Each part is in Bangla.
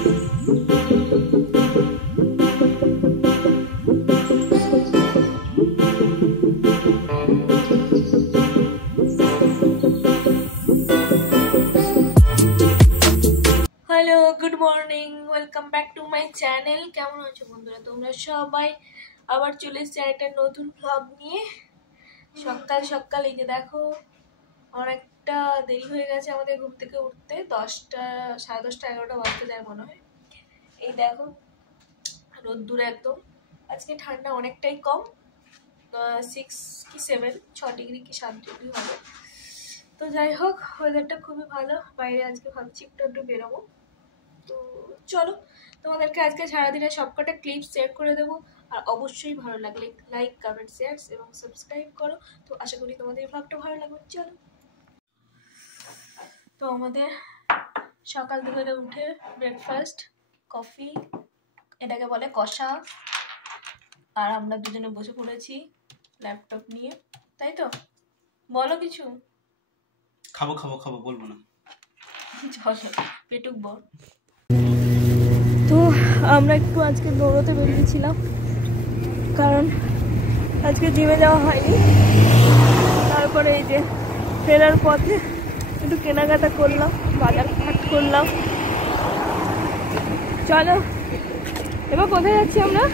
Hello, good morning, welcome back to my channel. কেমন আছো বন্ধুরা তোমরা সবাই? আবার চলে এসেছি একটা নতুন ভ্লগ নিয়ে। সকাল সকাল এই যে দেখো, অনেকটা দেরি হয়ে গেছে আমাদের ঘুম থেকে উঠতে। 10টা, 10:30, 11টা বাজতে যায় মনে হয়। এই দেখো রোদ্দুর একদম। আজকে ঠান্ডা অনেকটাই কম, 6 কি 7 ডিগ্রি কি 7 ডিগ্রি হবে। তো যাই হোক, ওয়েদারটা খুবই ভালো। বাইরে আজকে ভাবছি একটু বেরোবো। তো চলো, তোমাদেরকে আজকে সারাদিনের সবকটা ক্লিপ শেয়ার করে দেবো। আর অবশ্যই ভালো লাগলে লাইক, কমেন্ট, শেয়ার এবং সাবস্ক্রাইব করো। তো আশা করি তোমাদের ব্লগটা ভালো লাগবে। চলো, তো আমাদের সকাল থেকে উঠে ব্রেকফাস্ট, কফি, এটাকে বলে কষা, আর আমরা দুজনে বসে পড়েছি ল্যাপটপ নিয়ে, তাই তো? বলো কিছু। খাবো খাবো খাবো বলবো না। চলো, পেটুক বল। তো আমরা একটু আজকে দৌড়তে বেরিয়েছিলাম, কারণ আজকে জিমে যাওয়া হয়নি। তারপরে এই যে ফেরার পথে একটু কেনাকাটা করলাম, বাজার হাট করলাম। চলো, এবার কোথায় যাচ্ছি আমরা?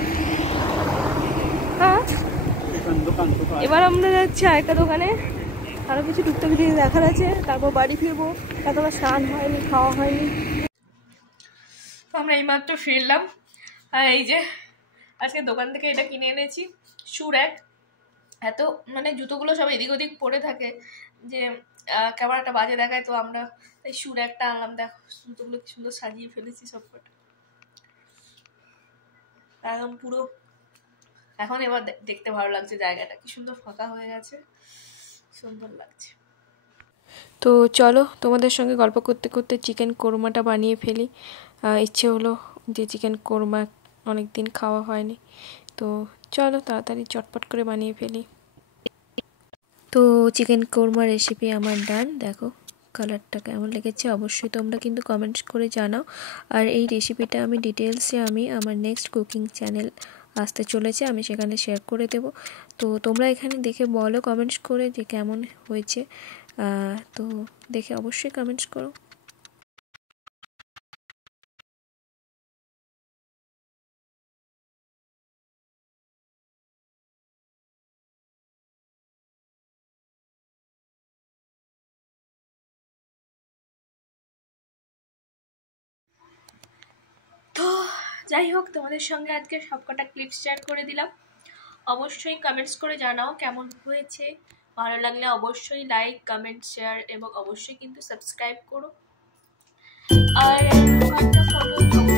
হ্যাঁ, এবার আমরা যাচ্ছি আরেকটা দোকানে, আরো কিছু টুকটাক জিনিস দেখার আছে। তারপর বাড়ি ফিরবো, এতটা স্নান হয়নি, খাওয়া হয়নি। তো আমরা এইমাত্র ফিরলাম। আর এই যে আজকে দোকান থেকে এটা কিনে এনেছি, শু র্যাক। এত মানে জুতোগুলো সব এদিক ওদিক পড়ে থাকে যে কেমন একটা বাজে দেখায়। তো আমরা এই শু র্যাকটা আনলাম। দেখো জুতোগুলো কি সুন্দর সাজিয়ে ফেলেছি সবকটা একদম পুরো। এখন এবার দেখতে ভালো লাগছে, জায়গাটা কি সুন্দর ফাঁকা হয়ে গেছে, সুন্দর লাগছে। তো চলো, তোমাদের সঙ্গে গল্প করতে করতে চিকেন কোরমাটা বানিয়ে ফেলি। ইচ্ছে হলো যে চিকেন কোরমা অনেক দিন খাওয়া হয়নি। তো চলো তাড়াতাড়ি চটপট করে বানিয়ে ফেলি। তো চিকেন কোরমা রেসিপি আমার ডান। দেখো কালারটা কেমন লেগেছে অবশ্যই তোমরা কিন্তু কমেন্টস করে জানাও। আর এই রেসিপিটা আমি ডিটেলসে আমি আমার নেক্সট কুকিং চ্যানেল আসতে চলেছে, আমি সেখানে শেয়ার করে দেব। তো তোমরা এখানে দেখে বলো কমেন্টস করে যে কেমন হয়েছে। তো দেখে অবশ্যই কমেন্টস করো। তো যাই হোক, তোমাদের সঙ্গে আজকে সবকটা ক্লিপ শেয়ার করে দিলাম। অবশ্যই কমেন্টস করে জানাও কেমন হয়েছে। ভালো লাগলে অবশ্যই লাইক, কমেন্ট, শেয়ার এবং অবশ্যই কিন্তু সাবস্ক্রাইব করো। আর একটা ফটো